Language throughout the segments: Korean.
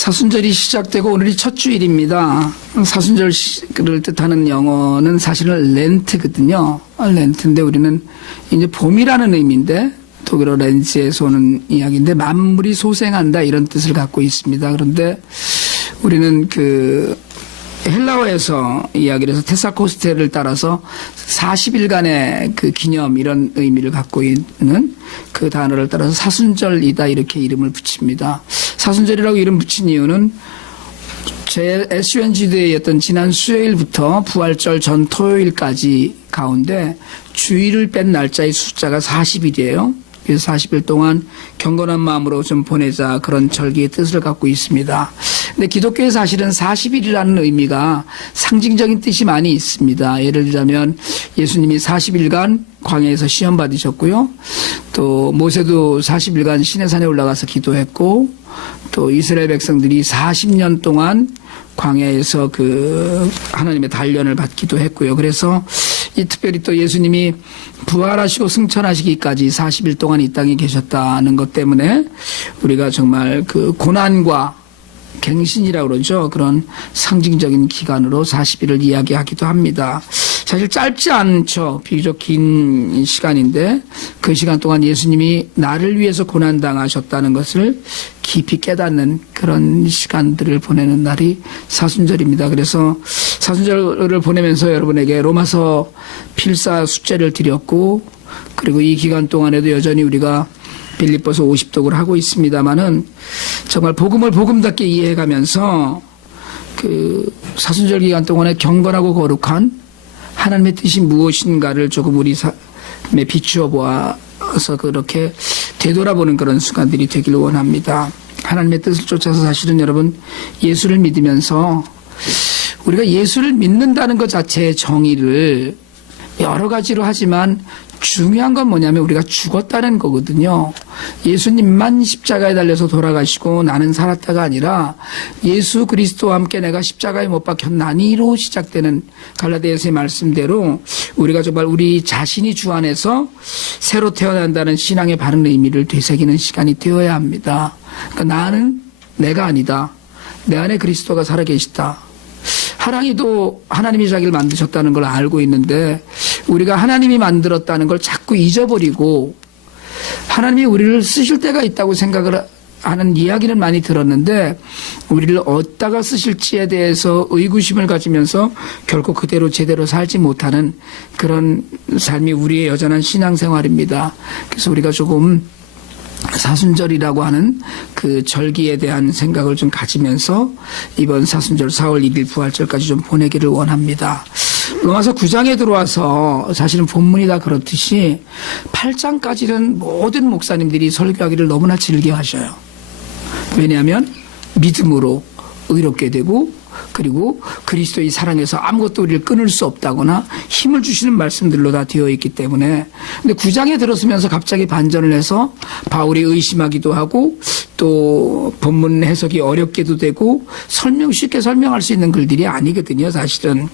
사순절이 시작되고 오늘이 첫 주일입니다. 사순절을 뜻하는 영어는 사실은 렌트거든요. 렌트인데 우리는 이제 봄이라는 의미인데 독일어 렌즈에서 오는 이야기인데 만물이 소생한다 이런 뜻을 갖고 있습니다. 그런데 우리는 헬라어에서 이야기를 해서 테사코스테를 따라서 40일간의 그 기념 이런 의미를 갖고 있는 그 단어를 따라서 사순절이다 이렇게 이름을 붙입니다. 사순절이라고 이름 붙인 이유는 제 SUNG대였던 지난 수요일부터 부활절 전 토요일까지 가운데 주일을 뺀 날짜의 숫자가 40일이에요. 그래서 40일 동안 경건한 마음으로 좀 보내자 그런 절기의 뜻을 갖고 있습니다. 근데 기독교에 사실은 40일이라는 의미가 상징적인 뜻이 많이 있습니다. 예를 들자면 예수님이 40일간 광야에서 시험 받으셨고요. 또 모세도 40일간 시내산에 올라가서 기도했고 또 이스라엘 백성들이 40년 동안 광야에서 하나님의 단련을 받기도 했고요. 그래서 이 특별히 또 예수님이 부활하시고 승천하시기까지 40일 동안 이 땅에 계셨다는 것 때문에 우리가 정말 고난과 갱신이라고 그러죠. 그런 상징적인 기간으로 40일을 이야기하기도 합니다. 사실 짧지 않죠. 비교적 긴 시간인데 그 시간 동안 예수님이 나를 위해서 고난당하셨다는 것을 깊이 깨닫는 그런 시간들을 보내는 날이 사순절입니다. 그래서 사순절을 보내면서 여러분에게 로마서 필사 숙제를 드렸고 그리고 이 기간 동안에도 여전히 우리가 빌립보서 50독을 하고 있습니다만은 정말 복음을 복음답게 이해해가면서 사순절 기간 동안에 경건하고 거룩한 하나님의 뜻이 무엇인가를 조금 우리 삶에 비추어 보아서 그렇게 되돌아보는 그런 순간들이 되기를 원합니다. 하나님의 뜻을 쫓아서 사실은 여러분 예수를 믿으면서 우리가 예수를 믿는다는 것 자체의 정의를 여러 가지로 하지만 중요한 건 뭐냐면 우리가 죽었다는 거거든요. 예수님만 십자가에 달려서 돌아가시고 나는 살았다가 아니라 예수 그리스도와 함께 내가 십자가에 못 박혔나니로 시작되는 갈라디아서의 말씀대로 우리가 정말 우리 자신이 주 안에서 새로 태어난다는 신앙의 바른 의미를 되새기는 시간이 되어야 합니다. 그러니까 나는 내가 아니다. 내 안에 그리스도가 살아계시다. 하랑이도 하나님이 자기를 만드셨다는 걸 알고 있는데 우리가 하나님이 만들었다는 걸 자꾸 잊어버리고 하나님이 우리를 쓰실 때가 있다고 생각을 하는 이야기는 많이 들었는데 우리를 어디다가 쓰실지에 대해서 의구심을 가지면서 결코 그대로 제대로 살지 못하는 그런 삶이 우리의 여전한 신앙생활입니다. 그래서 우리가 조금 사순절이라고 하는 그 절기에 대한 생각을 좀 가지면서 이번 사순절 4월 1일 부활절까지 좀 보내기를 원합니다. 로마서 9장에 들어와서 사실은 본문이 다 그렇듯이 8장까지는 모든 목사님들이 설교하기를 너무나 즐겨하셔요. 왜냐하면 믿음으로 의롭게 되고 그리고 그리스도의 사랑에서 아무것도 우리를 끊을 수 없다거나 힘을 주시는 말씀들로 다 되어 있기 때문에 근데 9장에 들었으면서 갑자기 반전을 해서 바울이 의심하기도 하고 또 본문 해석이 어렵게도 되고 쉽게 설명할 수 있는 글들이 아니거든요. 사실은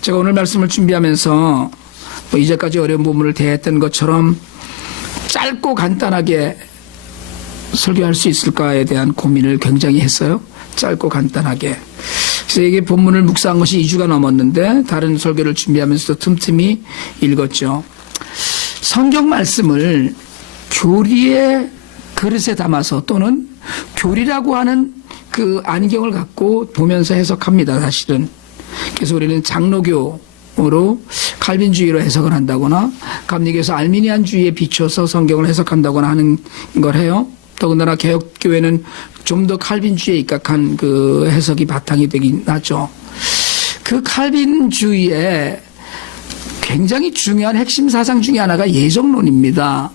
제가 오늘 말씀을 준비하면서 이제까지 어려운 본문을 대했던 것처럼 짧고 간단하게 설교할 수 있을까에 대한 고민을 굉장히 했어요. 짧고 간단하게. 그래서 이게 본문을 묵상한 것이 2주가 넘었는데 다른 설교를 준비하면서도 틈틈이 읽었죠. 성경 말씀을 교리의 그릇에 담아서 또는 교리라고 하는 그 안경을 갖고 보면서 해석합니다. 사실은. 그래서 우리는 장로교로 칼빈주의로 해석을 한다거나 감리교에서 알미니안주의에 비춰서 성경을 해석한다거나 하는 걸 해요. 더군다나 개혁교회는 좀 더 칼빈주의에 입각한 그 해석이 바탕이 되긴 하죠. 그 칼빈주의의 굉장히 중요한 핵심 사상 중에 하나가 예정론입니다.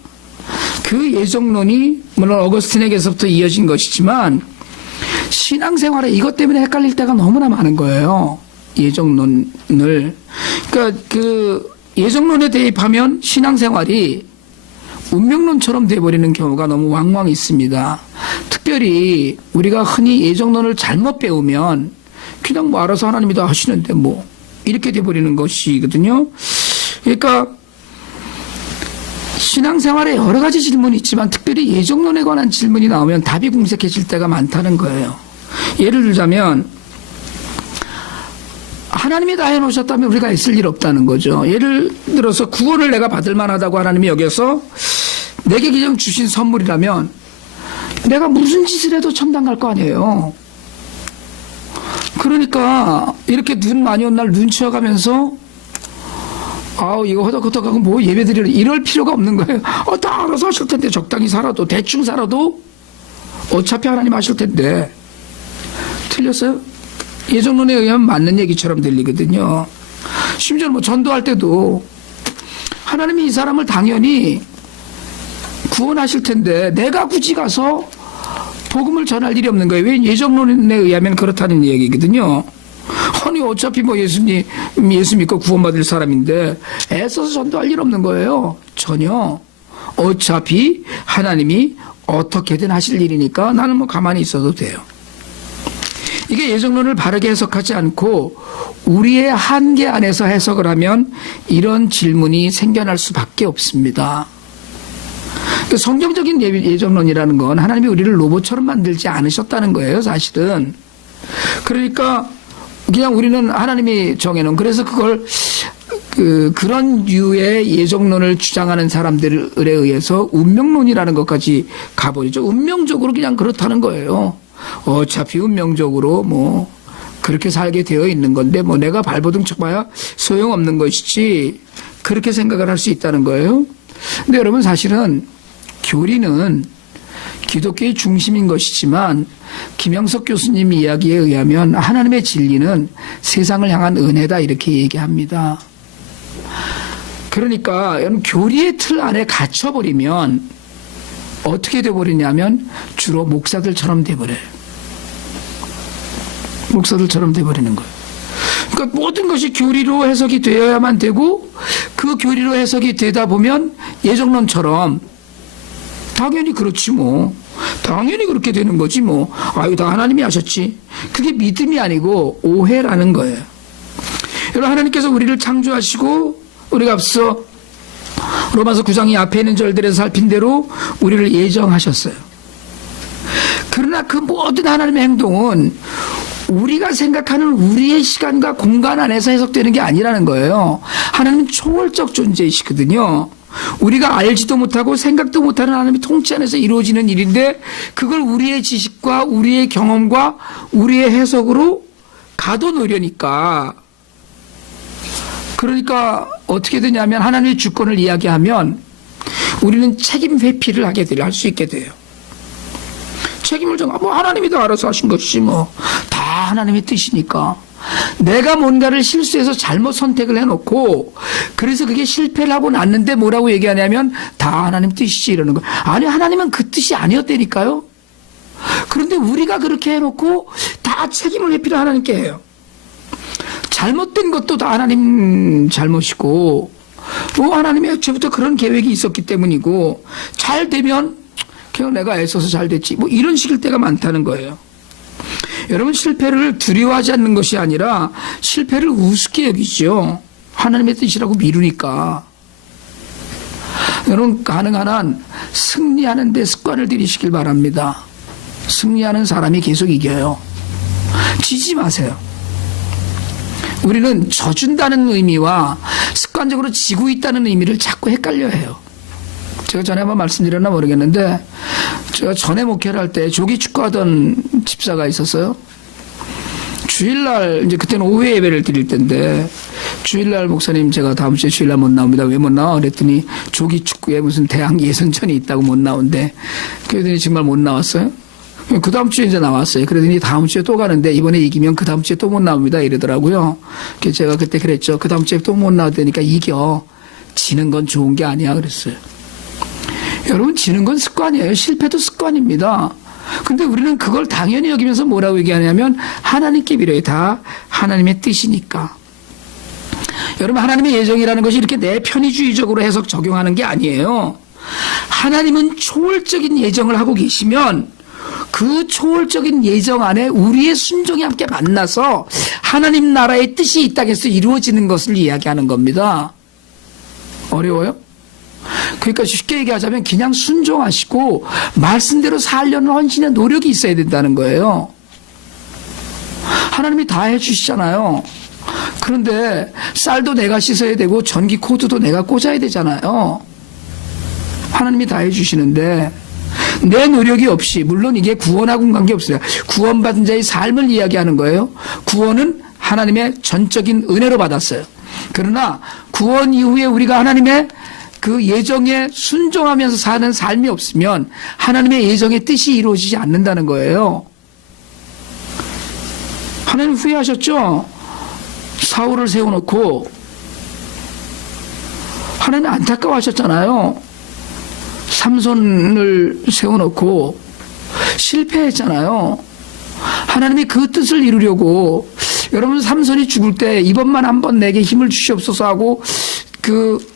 그 예정론이 물론 어거스틴에게서부터 이어진 것이지만 신앙생활에 이것 때문에 헷갈릴 때가 너무나 많은 거예요. 예정론을. 그러니까 그 예정론에 대입하면 신앙생활이 운명론처럼 돼버리는 경우가 너무 왕왕 있습니다. 특별히 우리가 흔히 예정론을 잘못 배우면 그냥 알아서 하나님이 다 하시는데 이렇게 돼버리는 것이거든요. 그러니까 신앙생활에 여러 가지 질문이 있지만 특별히 예정론에 관한 질문이 나오면 답이 궁색해질 때가 많다는 거예요. 예를 들자면 하나님이 다 해놓으셨다면 우리가 애쓸 일 없다는 거죠. 예를 들어서 구원을 내가 받을 만하다고 하나님이 여겨서 내게 그냥 주신 선물이라면 내가 무슨 짓을 해도 천당 갈 거 아니에요. 그러니까 이렇게 눈 많이 온 날 눈 치워가면서 아우 이거 허덕허덕하고 뭐 예배드리려 이럴 필요가 없는 거예요. 다 알아서 하실 텐데 적당히 살아도 대충 살아도 어차피 하나님 하실 텐데. 틀렸어요? 예정론에 의하면 맞는 얘기처럼 들리거든요. 심지어 뭐 전도할 때도 하나님이 이 사람을 당연히 구원하실 텐데 내가 굳이 가서 복음을 전할 일이 없는 거예요. 왜? 예정론에 의하면 그렇다는 얘기거든요. 아니 어차피 뭐 예수 믿고 구원받을 사람인데 애써서 전도할 일 없는 거예요. 전혀. 어차피 하나님이 어떻게든 하실 일이니까 나는 뭐 가만히 있어도 돼요. 이게 예정론을 바르게 해석하지 않고 우리의 한계 안에서 해석을 하면 이런 질문이 생겨날 수밖에 없습니다. 성경적인 예정론이라는 건 하나님이 우리를 로봇처럼 만들지 않으셨다는 거예요, 사실은. 그러니까 그냥 우리는 하나님이 정해놓은, 그래서 그걸 그런 류의 예정론을 주장하는 사람들에 의해서 운명론이라는 것까지 가버리죠. 운명적으로 그냥 그렇다는 거예요. 어차피 운명적으로 뭐 그렇게 살게 되어 있는 건데 뭐 내가 발버둥 쳐봐야 소용없는 것이지, 그렇게 생각을 할 수 있다는 거예요. 근데 여러분 사실은 교리는 기독교의 중심인 것이지만 김영석 교수님 이야기에 의하면 하나님의 진리는 세상을 향한 은혜다 이렇게 얘기합니다. 그러니까 여러분 교리의 틀 안에 갇혀버리면 어떻게 돼버리냐면 주로 목사들처럼 돼버려요. 목사들처럼 돼버리는 거예요. 그러니까 모든 것이 교리로 해석이 되어야만 되고 그 교리로 해석이 되다 보면 예정론처럼 당연히 그렇지 뭐. 당연히 그렇게 되는 거지 뭐. 아유 다 하나님이 하셨지. 그게 믿음이 아니고 오해라는 거예요. 여러분 하나님께서 우리를 창조하시고 우리가 앞서 로마서 9장이 앞에 있는 절들에서 살핀 대로 우리를 예정하셨어요. 그러나 그 모든 하나님의 행동은 우리가 생각하는 우리의 시간과 공간 안에서 해석되는 게 아니라는 거예요. 하나님은 초월적 존재이시거든요. 우리가 알지도 못하고 생각도 못하는 하나님의 통치 안에서 이루어지는 일인데 그걸 우리의 지식과 우리의 경험과 우리의 해석으로 가둬놓으려니까. 그러니까 어떻게 되냐면 하나님의 주권을 이야기하면 우리는 책임 회피를 할 수 있게 돼요. 책임을 뭐 하나님이 다 알아서 하신 것이지 뭐 다 하나님의 뜻이니까. 내가 뭔가를 실수해서 잘못 선택을 해놓고 그래서 그게 실패를 하고 났는데 뭐라고 얘기하냐면 다 하나님 뜻이지 이러는 거예요. 아니 하나님은 그 뜻이 아니었다니까요. 그런데 우리가 그렇게 해놓고 다 책임을 회피를 하나님께 해요. 잘못된 것도 다 하나님 잘못이고 뭐 하나님이 애초부터 그런 계획이 있었기 때문이고 잘 되면 그냥 내가 애써서 잘 됐지 뭐 이런 식일 때가 많다는 거예요. 여러분 실패를 두려워하지 않는 것이 아니라 실패를 우습게 여기죠. 하나님의 뜻이라고 미루니까. 여러분 가능한 한 승리하는 데 습관을 들이시길 바랍니다. 승리하는 사람이 계속 이겨요. 지지 마세요. 우리는 져준다는 의미와 습관적으로 지고 있다는 의미를 자꾸 헷갈려 해요. 제가 전에 한번 말씀드렸나 모르겠는데 제가 전에 목회를 할 때 조기 축구하던 집사가 있었어요. 주일날 이제 그때는 오후 예배를 드릴 때인데 주일날 목사님 제가 다음 주에 주일날 못 나옵니다. 왜 못 나와? 그랬더니 조기 축구에 무슨 대학 예선전이 있다고 못 나온대. 그랬더니 정말 못 나왔어요. 그 다음 주에 이제 나왔어요. 그러더니 다음 주에 또 가는데 이번에 이기면 그 다음 주에 또 못 나옵니다. 이러더라고요. 그래서 제가 그때 그랬죠. 그 다음 주에 또 못 나왔다니까 이겨. 지는 건 좋은 게 아니야. 그랬어요. 여러분 지는 건 습관이에요. 실패도 습관입니다. 근데 우리는 그걸 당연히 여기면서 뭐라고 얘기하냐면 하나님께 빌어요. 다 하나님의 뜻이니까. 여러분 하나님의 예정이라는 것이 이렇게 내 편의주의적으로 해석 적용하는 게 아니에요. 하나님은 초월적인 예정을 하고 계시면 그 초월적인 예정 안에 우리의 순종이 함께 만나서 하나님 나라의 뜻이 이 땅에서 이루어지는 것을 이야기하는 겁니다. 어려워요? 그러니까 쉽게 얘기하자면 그냥 순종하시고 말씀대로 살려는 헌신의 노력이 있어야 된다는 거예요. 하나님이 다 해주시잖아요. 그런데 쌀도 내가 씻어야 되고 전기 코드도 내가 꽂아야 되잖아요. 하나님이 다 해주시는데 내 노력이 없이, 물론 이게 구원하고는 관계없어요. 구원받은 자의 삶을 이야기하는 거예요. 구원은 하나님의 전적인 은혜로 받았어요. 그러나 구원 이후에 우리가 하나님의 그 예정에 순종하면서 사는 삶이 없으면 하나님의 예정의 뜻이 이루어지지 않는다는 거예요. 하나님 후회하셨죠? 사울을 세워놓고 하나님 안타까워하셨잖아요. 삼손을 세워놓고 실패했잖아요. 하나님이 그 뜻을 이루려고, 여러분 삼손이 죽을 때 이번만 한번 내게 힘을 주시옵소서 하고 그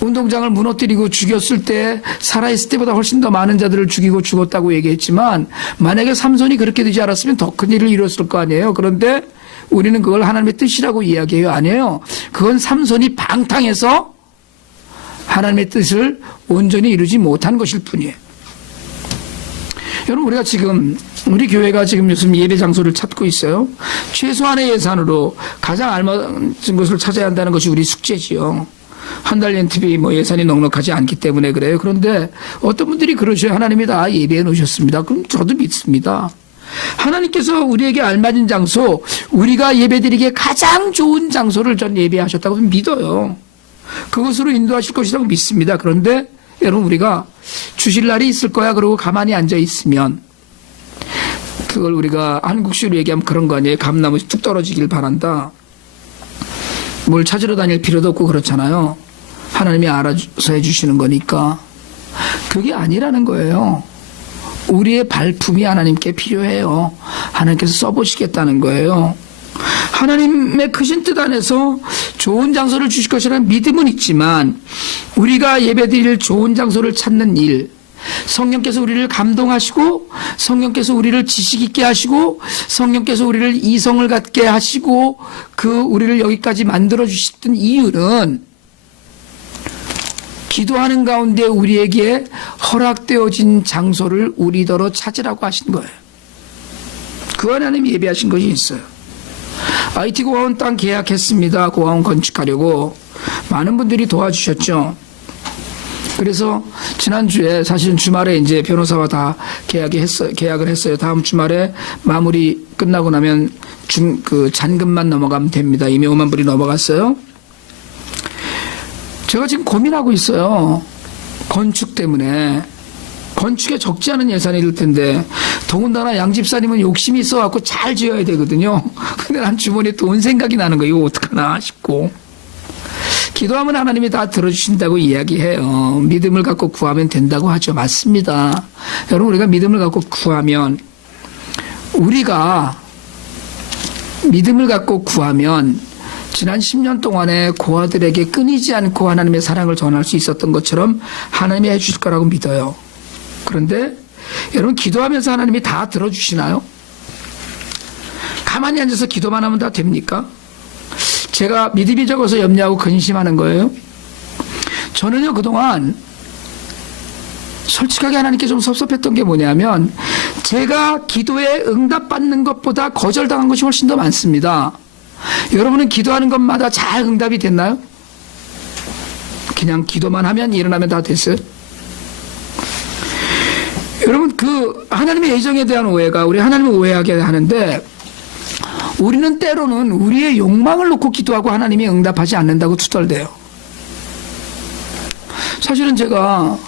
운동장을 무너뜨리고 죽였을 때 살아있을 때보다 훨씬 더 많은 자들을 죽이고 죽었다고 얘기했지만, 만약에 삼손이 그렇게 되지 않았으면 더 큰 일을 이뤘을 거 아니에요. 그런데 우리는 그걸 하나님의 뜻이라고 이야기해요. 아니에요. 그건 삼손이 방탕해서 하나님의 뜻을 온전히 이루지 못한 것일 뿐이에요. 여러분, 우리가 지금, 우리 교회가 지금 요즘 예배 장소를 찾고 있어요. 최소한의 예산으로 가장 알맞은 것을 찾아야 한다는 것이 우리 숙제지요. 한 달 렌트비 예산이 넉넉하지 않기 때문에 그래요. 그런데 어떤 분들이 그러셔요. 하나님이 다 예배해 놓으셨습니다. 그럼 저도 믿습니다. 하나님께서 우리에게 알맞은 장소, 우리가 예배드리기에 가장 좋은 장소를 전 예배하셨다고 믿어요. 그것으로 인도하실 것이라고 믿습니다. 그런데 여러분, 우리가 주실 날이 있을 거야 그러고 가만히 앉아 있으면, 그걸 우리가 한국식으로 얘기하면 그런 거 아니에요. 감나무 뚝 떨어지길 바란다. 뭘 찾으러 다닐 필요도 없고 그렇잖아요. 하나님이 알아서 해주시는 거니까. 그게 아니라는 거예요. 우리의 발품이 하나님께 필요해요. 하나님께서 써보시겠다는 거예요. 하나님의 크신 뜻 안에서 좋은 장소를 주실 것이라는 믿음은 있지만, 우리가 예배드릴 좋은 장소를 찾는 일, 성령께서 우리를 감동하시고, 성령께서 우리를 지식 있게 하시고, 성령께서 우리를 이성을 갖게 하시고, 우리를 여기까지 만들어 주셨던 이유는 기도하는 가운데 우리에게 허락되어진 장소를 우리더러 찾으라고 하신 거예요. 그 하나님이 예배하신 것이 있어요. IT 고아원 땅 계약했습니다. 고아원 건축하려고 많은 분들이 도와주셨죠. 그래서 지난주에, 사실은 주말에 이제 변호사와 다 계약을 했어요. 다음 주말에 마무리 끝나고 나면 잔금만 넘어가면 됩니다. 이미 5만 불이 넘어갔어요. 제가 지금 고민하고 있어요. 건축 때문에. 건축에 적지 않은 예산이 들 텐데, 더군다나 양 집사님은 욕심이 있어갖고 잘 지어야 되거든요. 근데 난 주머니에 돈 생각이 나는 거예요. 이거 어떡하나 싶고. 기도하면 하나님이 다 들어주신다고 이야기해요. 믿음을 갖고 구하면 된다고 하죠. 맞습니다. 여러분, 우리가 믿음을 갖고 구하면, 지난 10년 동안에 고아들에게 끊이지 않고 하나님의 사랑을 전할 수 있었던 것처럼 하나님이 해주실 거라고 믿어요. 그런데 여러분, 기도하면서 하나님이 다 들어주시나요? 가만히 앉아서 기도만 하면 다 됩니까? 제가 믿음이 적어서 염려하고 근심하는 거예요. 저는요, 그동안 솔직하게 하나님께 좀 섭섭했던 게 뭐냐면, 제가 기도에 응답받는 것보다 거절당한 것이 훨씬 더 많습니다. 여러분은 기도하는 것마다 잘 응답이 됐나요? 그냥 기도만 하면, 일어나면 다 됐어요? 여러분, 하나님의 예정에 대한 오해가 우리 하나님을 오해하게 하는데, 우리는 때로는 우리의 욕망을 놓고 기도하고 하나님이 응답하지 않는다고 투덜대요. 사실은 제가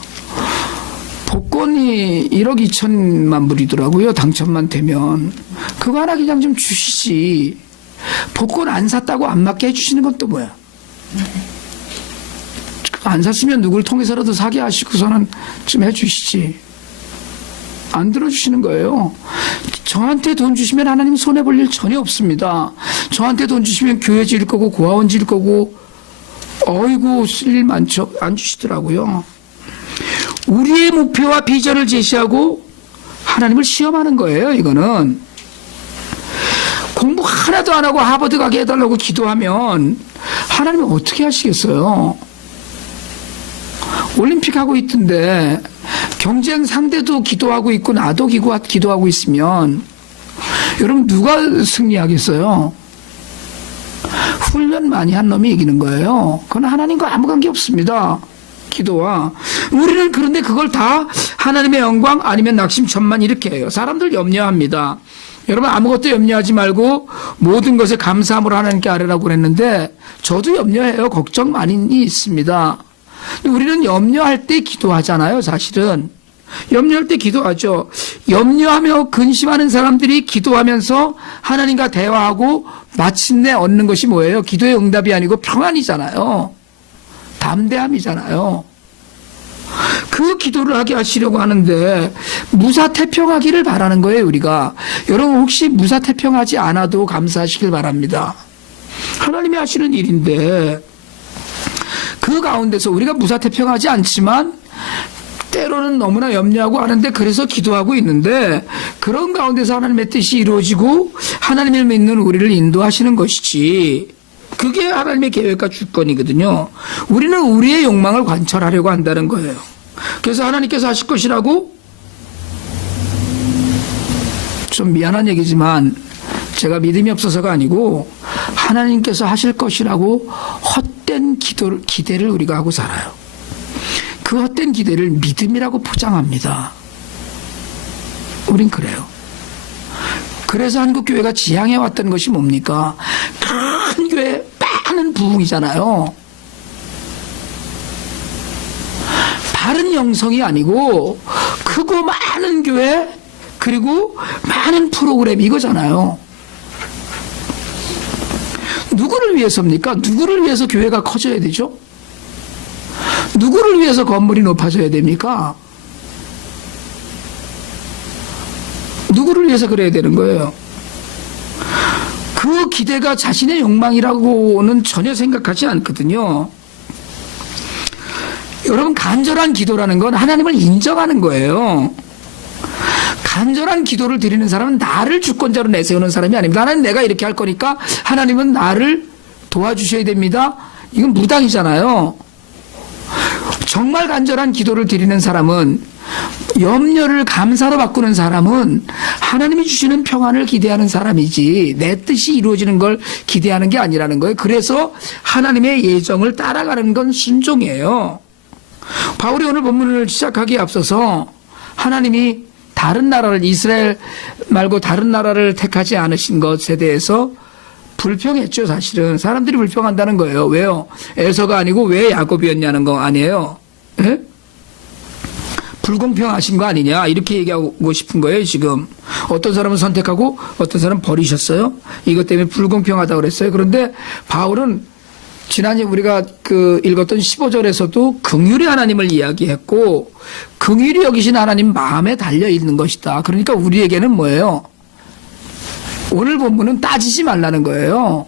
복권이 1억 2천만 불이더라고요. 당첨만 되면. 그거 하나 그냥 좀 주시지. 복권 안 샀다고 안 맞게 해주시는 건 또 뭐야? 안 샀으면 누굴 통해서라도 사게 하시고서는 좀 해주시지. 안 들어주시는 거예요. 저한테 돈 주시면 하나님 손해볼 일 전혀 없습니다. 저한테 돈 주시면 교회 지을 거고 고아원 지을 거고, 어이구 쓸 일 많죠. 안 주시더라고요. 우리의 목표와 비전을 제시하고 하나님을 시험하는 거예요. 이거는 공부 하나도 안 하고 하버드 가게 해달라고 기도하면 하나님이 어떻게 하시겠어요? 올림픽 하고 있던데 경쟁 상대도 기도하고 있고 나도 기도하고 있으면 여러분 누가 승리하겠어요? 훈련 많이 한 놈이 이기는 거예요. 그건 하나님과 아무 관계 없습니다. 기도와. 우리는 그런데 그걸 다 하나님의 영광 아니면 낙심천만 이렇게 해요. 사람들 염려합니다. 여러분 아무것도 염려하지 말고 모든 것에 감사함으로 하나님께 아뢰라고 그랬는데 저도 염려해요. 걱정 많이 있습니다. 우리는 염려할 때 기도하잖아요. 사실은 염려할 때 기도하죠. 염려하며 근심하는 사람들이 기도하면서 하나님과 대화하고 마침내 얻는 것이 뭐예요? 기도의 응답이 아니고 평안이잖아요. 담대함이잖아요. 그 기도를 하게 하시려고 하는데 무사태평하기를 바라는 거예요. 우리가. 여러분 혹시 무사태평하지 않아도 감사하시길 바랍니다. 하나님이 하시는 일인데 그 가운데서 우리가 무사태평하지 않지만 때로는 너무나 염려하고 하는데 그래서 기도하고 있는데 그런 가운데서 하나님의 뜻이 이루어지고 하나님을 믿는 우리를 인도하시는 것이지 그게 하나님의 계획과 주권이거든요. 우리는 우리의 욕망을 관철하려고 한다는 거예요. 그래서 하나님께서 하실 것이라고 좀 미안한 얘기지만 제가 믿음이 없어서가 아니고 하나님께서 하실 것이라고 헛된 기대를 우리가 하고 살아요. 그 헛된 기대를 믿음이라고 포장합니다. 우린 그래요. 그래서 한국교회가 지향해 왔던 것이 뭡니까? 큰 교회 많은 부흥이잖아요. 바른 영성이 아니고 크고 많은 교회 그리고 많은 프로그램 이거잖아요. 누구를 위해서입니까? 누구를 위해서 교회가 커져야 되죠? 누구를 위해서 건물이 높아져야 됩니까? 누구를 위해서 그래야 되는 거예요? 그 기대가 자신의 욕망이라고는 전혀 생각하지 않거든요. 여러분 간절한 기도라는 건 하나님을 인정하는 거예요. 간절한 기도를 드리는 사람은 나를 주권자로 내세우는 사람이 아닙니다. 하나님 내가 이렇게 할 거니까 하나님은 나를 도와주셔야 됩니다. 이건 무당이잖아요. 정말 간절한 기도를 드리는 사람은 염려를 감사로 바꾸는 사람은 하나님이 주시는 평안을 기대하는 사람이지 내 뜻이 이루어지는 걸 기대하는 게 아니라는 거예요. 그래서 하나님의 예정을 따라가는 건 순종이에요. 바울이 오늘 본문을 시작하기에 앞서서 하나님이 다른 나라를 이스라엘 말고 다른 나라를 택하지 않으신 것에 대해서 불평했죠. 사실은 사람들이 불평한다는 거예요. 왜요? 에서가 아니고 왜 야곱이었냐는 거 아니에요. 예? 불공평하신 거 아니냐 이렇게 얘기하고 싶은 거예요. 지금 어떤 사람은 선택하고 어떤 사람은 버리셨어요. 이것 때문에 불공평하다고 그랬어요. 그런데 바울은 지난해 우리가 읽었던 15절에서도 긍휼의 하나님을 이야기했고 긍휼히 여기신 하나님 마음에 달려있는 것이다. 그러니까 우리에게는 뭐예요? 오늘 본문은 따지지 말라는 거예요.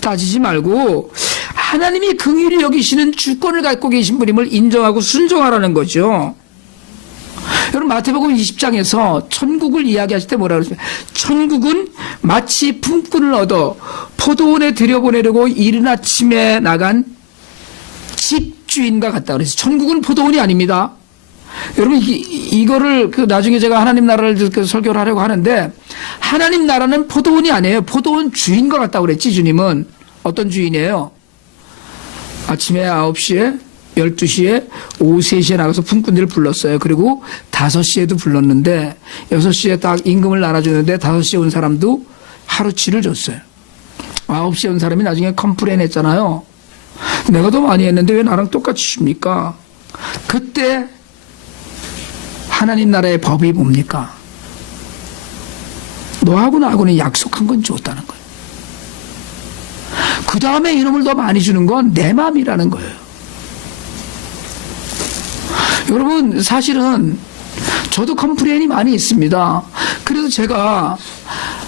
따지지 말고 하나님이 긍휼히 여기시는 주권을 갖고 계신 분임을 인정하고 순종하라는 거죠. 여러분 마태복음 20장에서 천국을 이야기하실 때 뭐라고 그랬어요? 천국은 마치 품꾼을 얻어 포도원에 들여보내려고 이른 아침에 나간 집주인과 같다 그랬어요. 천국은 포도원이 아닙니다. 여러분 이거를 나중에 제가 하나님 나라를 설교를 하려고 하는데 하나님 나라는 포도원이 아니에요. 포도원 주인과 같다고 그랬지. 주님은 어떤 주인이에요? 아침에 9시에 12시에 오후 3시에 나가서 품꾼들을 불렀어요. 그리고 5시에도 불렀는데 6시에 딱 임금을 나눠주는데 5시에 온 사람도 하루치를 줬어요. 9시에 온 사람이 나중에 컴플레인 했잖아요. 내가 더 많이 했는데 왜 나랑 똑같이 줍니까? 그때 하나님 나라의 법이 뭡니까? 너하고 나하고는 약속한 건 줬다는 거예요. 그 다음에 이놈을 더 많이 주는 건 내 마음이라는 거예요. 여러분 사실은 저도 컴플레인이 많이 있습니다. 그래서 제가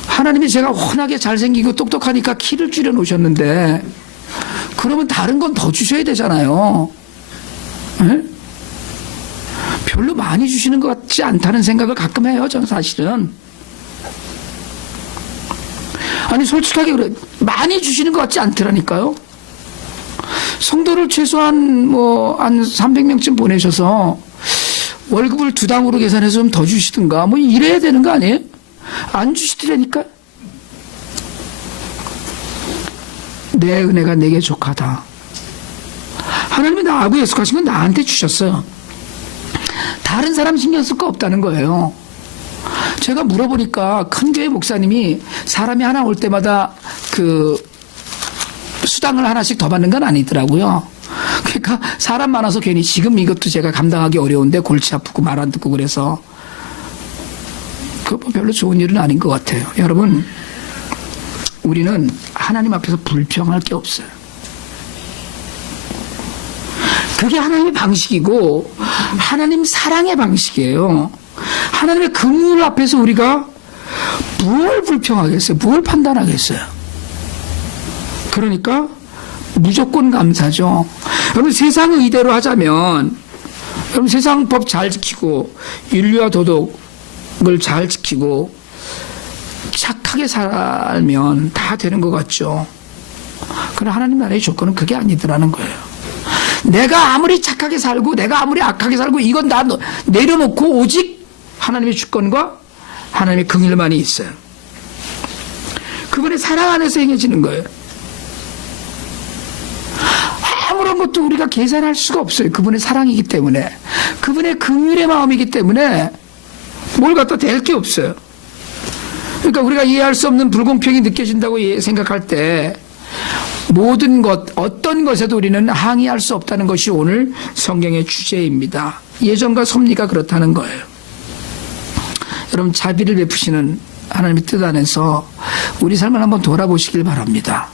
하나님이 제가 워낙에 잘생기고 똑똑하니까 키를 줄여 놓으셨는데 그러면 다른 건 더 주셔야 되잖아요. 네? 별로 많이 주시는 것 같지 않다는 생각을 가끔 해요. 저는 사실은. 아니 솔직하게 그래 많이 주시는 것 같지 않더라니까요. 성도를 최소한 한 300명쯤 보내셔서 월급을 2당으로 계산해서 좀 더 주시든가 이래야 되는 거 아니에요? 안 주시더라니까. 내 은혜가 내게 족하다. 하나님이 나하고 약속하신 건 나한테 주셨어요. 다른 사람 신경 쓸 거 없다는 거예요. 제가 물어보니까 큰 교회 목사님이 사람이 하나 올 때마다 그 수당을 하나씩 더 받는 건 아니더라고요. 그러니까 사람 많아서 괜히 지금 이것도 제가 감당하기 어려운데 골치 아프고 말 안 듣고 그래서 그거 별로 좋은 일은 아닌 것 같아요. 여러분, 우리는 하나님 앞에서 불평할 게 없어요. 그게 하나님의 방식이고 하나님 사랑의 방식이에요. 하나님의 긍휼 앞에서 우리가 뭘 불평하겠어요? 뭘 판단하겠어요? 그러니까 무조건 감사죠. 여러분, 세상 의대로 하자면 여러분 세상 법 잘 지키고 윤리와 도덕을 잘 지키고 착하게 살면 다 되는 것 같죠. 그러나 하나님 나라의 조건은 그게 아니더라는 거예요. 내가 아무리 착하게 살고 내가 아무리 악하게 살고 이건 다 내려놓고 오직 하나님의 주권과 하나님의 긍휼만이 있어요. 그분의 사랑 안에서 행해지는 거예요. 아무런 것도 우리가 계산할 수가 없어요. 그분의 사랑이기 때문에, 그분의 긍휼의 마음이기 때문에 뭘 갖다 댈 게 없어요. 그러니까 우리가 이해할 수 없는 불공평이 느껴진다고 생각할 때 모든 것, 어떤 것에도 우리는 항의할 수 없다는 것이 오늘 성경의 주제입니다. 예전과 섭리가 그렇다는 거예요. 여러분, 자비를 베푸시는 하나님의 뜻 안에서 우리 삶을 한번 돌아보시길 바랍니다.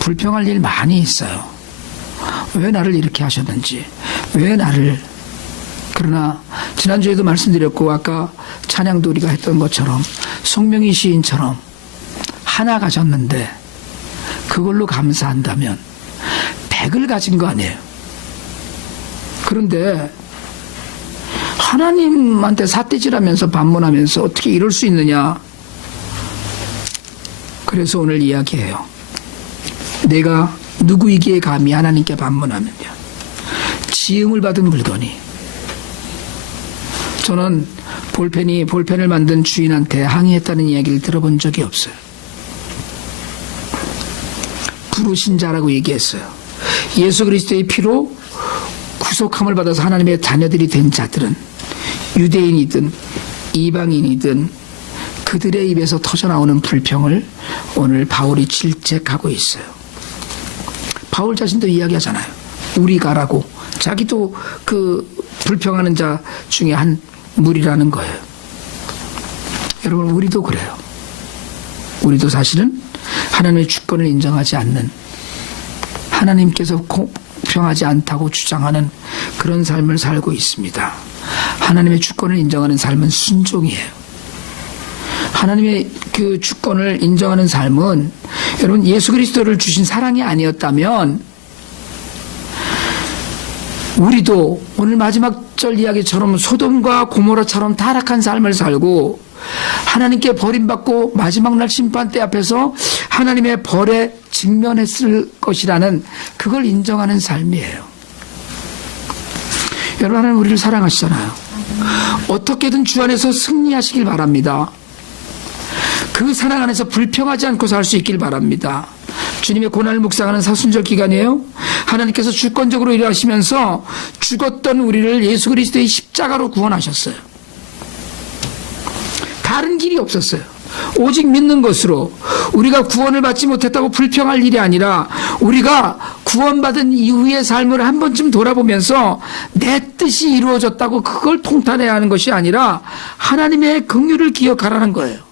불평할 일 많이 있어요. 왜 나를 이렇게 하셨는지, 왜 나를. 그러나 지난주에도 말씀드렸고 아까 찬양도 우리가 했던 것처럼 송명희 시인처럼 하나 가졌는데 그걸로 감사한다면 100을 가진 거 아니에요. 그런데 하나님한테 삿대질하면서 반문하면서 어떻게 이럴 수 있느냐. 그래서 오늘 이야기해요. 내가 누구이기에 감히 하나님께 반문하면요. 지음을 받은 물건이. 저는 볼펜을 만든 주인한테 항의했다는 이야기를 들어본 적이 없어요. 부르신 자라고 얘기했어요. 예수 그리스도의 피로 구속함을 받아서 하나님의 자녀들이 된 자들은 유대인이든 이방인이든 그들의 입에서 터져나오는 불평을 오늘 바울이 질책하고 있어요. 바울 자신도 이야기하잖아요. 우리가라고. 자기도 그 불평하는 자 중에 한 무리라는 거예요. 여러분, 우리도 그래요. 우리도 사실은 하나님의 주권을 인정하지 않는, 하나님께서 공평하지 않다고 주장하는 그런 삶을 살고 있습니다. 하나님의 주권을 인정하는 삶은 순종이에요. 하나님의 그 주권을 인정하는 삶은 여러분 예수 그리스도를 주신 사랑이 아니었다면 우리도 오늘 마지막 절 이야기처럼 소돔과 고모라처럼 타락한 삶을 살고 하나님께 버림받고 마지막 날 심판대 앞에서 하나님의 벌에 직면했을 것이라는 그걸 인정하는 삶이에요. 여러분, 하나님 우리를 사랑하시잖아요. 어떻게든 주 안에서 승리하시길 바랍니다. 그 사랑 안에서 불평하지 않고 살 수 있길 바랍니다. 주님의 고난을 묵상하는 사순절 기간이에요. 하나님께서 주권적으로 일하시면서 죽었던 우리를 예수 그리스도의 십자가로 구원하셨어요. 다른 길이 없었어요. 오직 믿는 것으로. 우리가 구원을 받지 못했다고 불평할 일이 아니라 우리가 구원받은 이후의 삶을 한 번쯤 돌아보면서 내 뜻이 이루어졌다고 그걸 통탄해야 하는 것이 아니라 하나님의 긍휼을 기억하라는 거예요.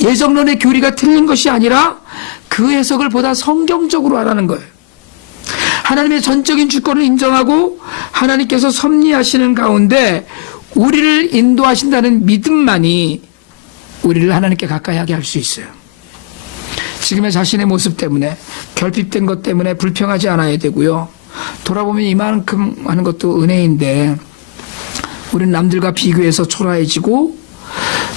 예정론의 교리가 틀린 것이 아니라 그 해석을 보다 성경적으로 하라는 거예요. 하나님의 전적인 주권을 인정하고 하나님께서 섭리하시는 가운데 우리를 인도하신다는 믿음만이 우리를 하나님께 가까이 하게 할 수 있어요. 지금의 자신의 모습 때문에, 결핍된 것 때문에 불평하지 않아야 되고요. 돌아보면 이만큼 하는 것도 은혜인데 우리는 남들과 비교해서 초라해지고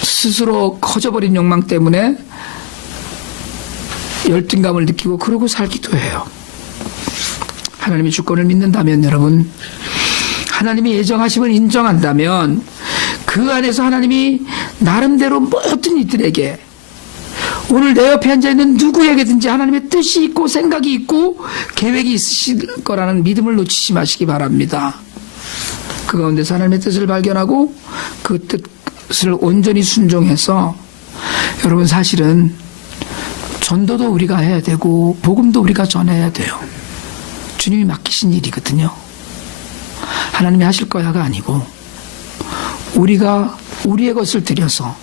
스스로 커져버린 욕망 때문에 열등감을 느끼고 그러고 살기도 해요. 하나님의 주권을 믿는다면 여러분, 하나님의 예정하심을 인정한다면 그 안에서 하나님이 나름대로 모든 이들에게 오늘 내 옆에 앉아있는 누구에게든지 하나님의 뜻이 있고 생각이 있고 계획이 있으실 거라는 믿음을 놓치지 마시기 바랍니다. 그 가운데서 하나님의 뜻을 발견하고 그 뜻을 온전히 순종해서 여러분 사실은 전도도 우리가 해야 되고 복음도 우리가 전해야 돼요. 주님이 맡기신 일이거든요. 하나님이 하실 거야가 아니고 우리가 우리의 것을 들여서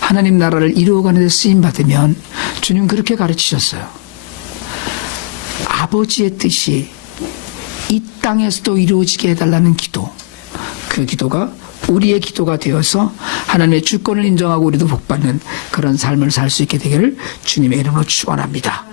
하나님 나라를 이루어가는 데 쓰임받으면 주님 그렇게 가르치셨어요. 아버지의 뜻이 이 땅에서도 이루어지게 해달라는 기도, 그 기도가 우리의 기도가 되어서 하나님의 주권을 인정하고 우리도 복받는 그런 삶을 살 수 있게 되기를 주님의 이름으로 축원합니다.